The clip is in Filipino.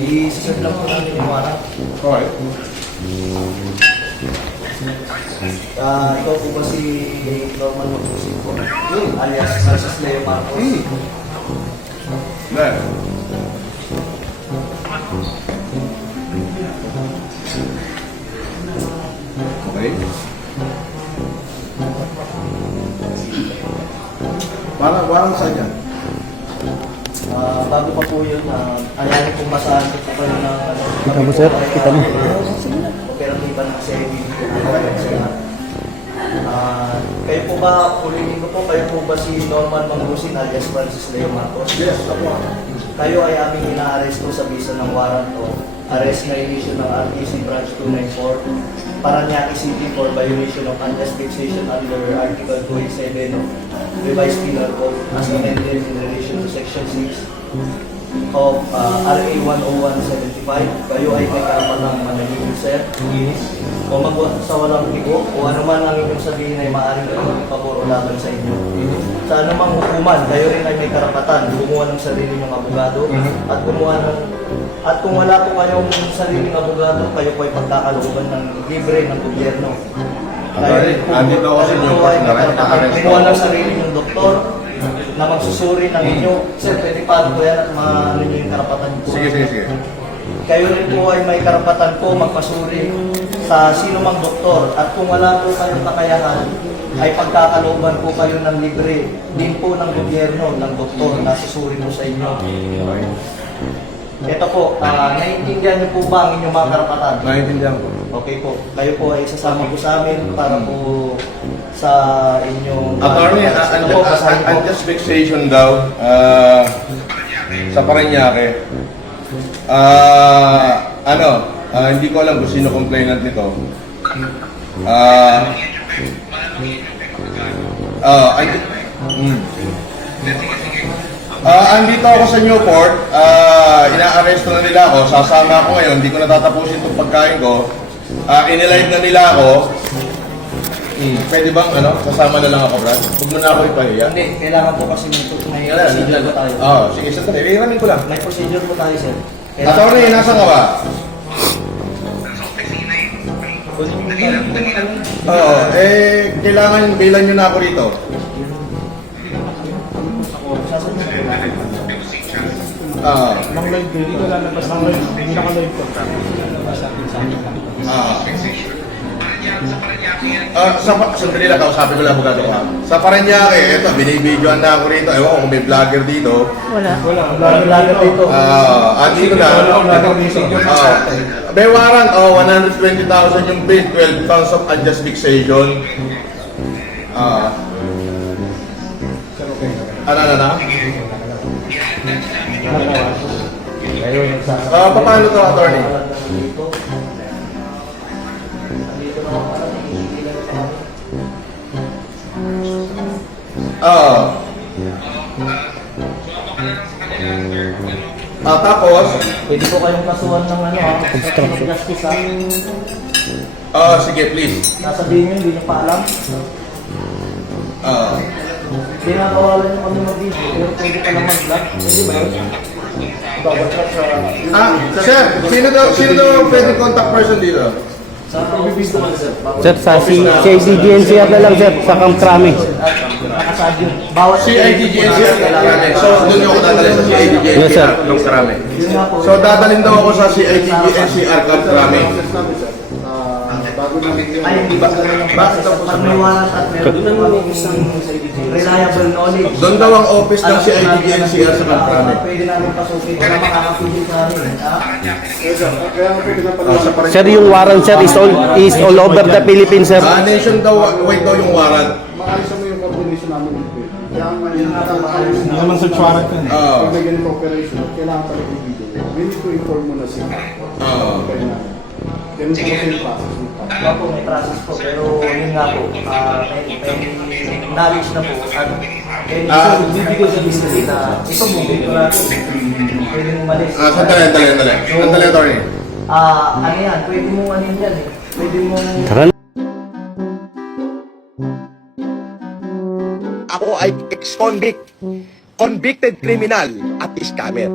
I-send lang po namin yung warrant. Okay. Ikaw po ba si Norman Magusiko? Alias Francis Leo Marcos? Then. Okay. Parang saan yan? Bago pa po yun, ayahin pong basahan ko po kayo ng Kita mo, sir? Kita mo. operatiba ng CID. Kayo po ba, ulitin ko po, kayo po ba si Norman Mangusin alias Francis Leo Marcos? Yes, ako. Kayo ay aming ina-arresto sa bisa ng warrant o arrest na issue ng RTC Branch 294 Paranaque City for violation of unjust fixation under Article 287 of Revised Penal Code as amended in relation to Section 6 of RA 10175. Kayo ay may karapatang manahimik, sir. O sa walang tigo o ano man ang inyong sabihin ay maaaring gawing pabor o laban sa inyo. Sa anumang hukuman, kayo rin ay may karapatan kumuha ng sarili ng abogado at kung wala po kayong sariling abogado, kayo po ay pagkakalooban ng libre ng gobyerno. Andito ako sa inyo kasi naka-arrest kumuha ng sarili ng doktor na magsusuri ng inyo. Sir, pwede paano po yan at maano nyo yung karapatan po. Sige. Kayo rin po ay may karapatan po magpasuri sa sino mang doktor at kung wala po kayong kakayahan ay pagkakalooban po kayo ng libre din po ng gobyerno ng doktor na susuri mo sa inyo. Ito po, naiintindihan niyo po ba ang inyong mga karapatan? Naiintindihan ko. Okay po, kayo po ay sasama po sa amin para po sa inyong... Attorney, ito po, basahin po. unjust fixation daw sa Paranaque. Hindi ko alam kung sino complainant nito. Andito ako sa Newport, ina-arresto na nila ako, sasama ako ngayon, hindi ko natatapusin itong pagkain ko. Inilive na nila ako. Pwede bang sasama na lang ako, Brad? Huwag mo na ako ipahiya. Hindi, kailangan po kasi may procedure po tayo. Sige, sandali. Iramin ko lang. May procedure po tayo, sir. Attorney, nasa ka ba? Kailangan bilan nyo na ako rito. Nang-live ko, dito lalabas ng live. Hindi naka-live ko. Sandali lang, kausapin ko lang abogado ko. Sa Paranaque, ito, binibidyoan na ako rito. Ewan ko kung may vlogger dito. Wala. Vlogger dito. Dito na. May warrant, 120,000 yung bill, 12 counts of unjust fixation. Paano to, attorney? Tapos, Pwede po kayong kasuhan ng Obstruction. justice sige, please. Nasabihin nyo, hindi nyo pa alam. Pinakawalan nyo kami mag-video, pero pwede pa lang mag-vlog. Hindi ba yun? Sir, sino daw pwede contact person dito? Sa office naman, sir. Sir, sa CIDGNCR na lang, sir. Sa Camp Crame. Nakasad yun. Bawat CIDGNCR. So, doon yung ako dadalhin sa CIDGNCR. Yes, sir. Camp Crame. Yun nga po. So, dadalhin daw ako sa CIDGNCR Camp Crame. Ay, hindi ba ganun ang process? Pag may warrant at meron na mga isang reliable knowledge. Doon daw ang office ng CIDGNCR sa Camp Crame. Pwede namin pasukin. Wala makakapili sa amin. Sir, yung warrant, sir, is all over the Philippines, sir. Nation daw, wait daw yung warrant. Maayos mo yung coordination namin dito. Kaya Hindi naman search warrant yun. pag may ganito operation, kailangan pala yung video. We need to inform mo na siya. Kaya na. Ganun po kasi yung process. Wala po, may process po. Pero yun nga po, may knowledge na po. At bibigay sa business na ito mo, dito natin. Pwede mo malis. Sandali, attorney. Ano yan, pwede mo ano yan eh. Pwede mo... Tara na. ako ay ex-convict, convicted criminal at scammer.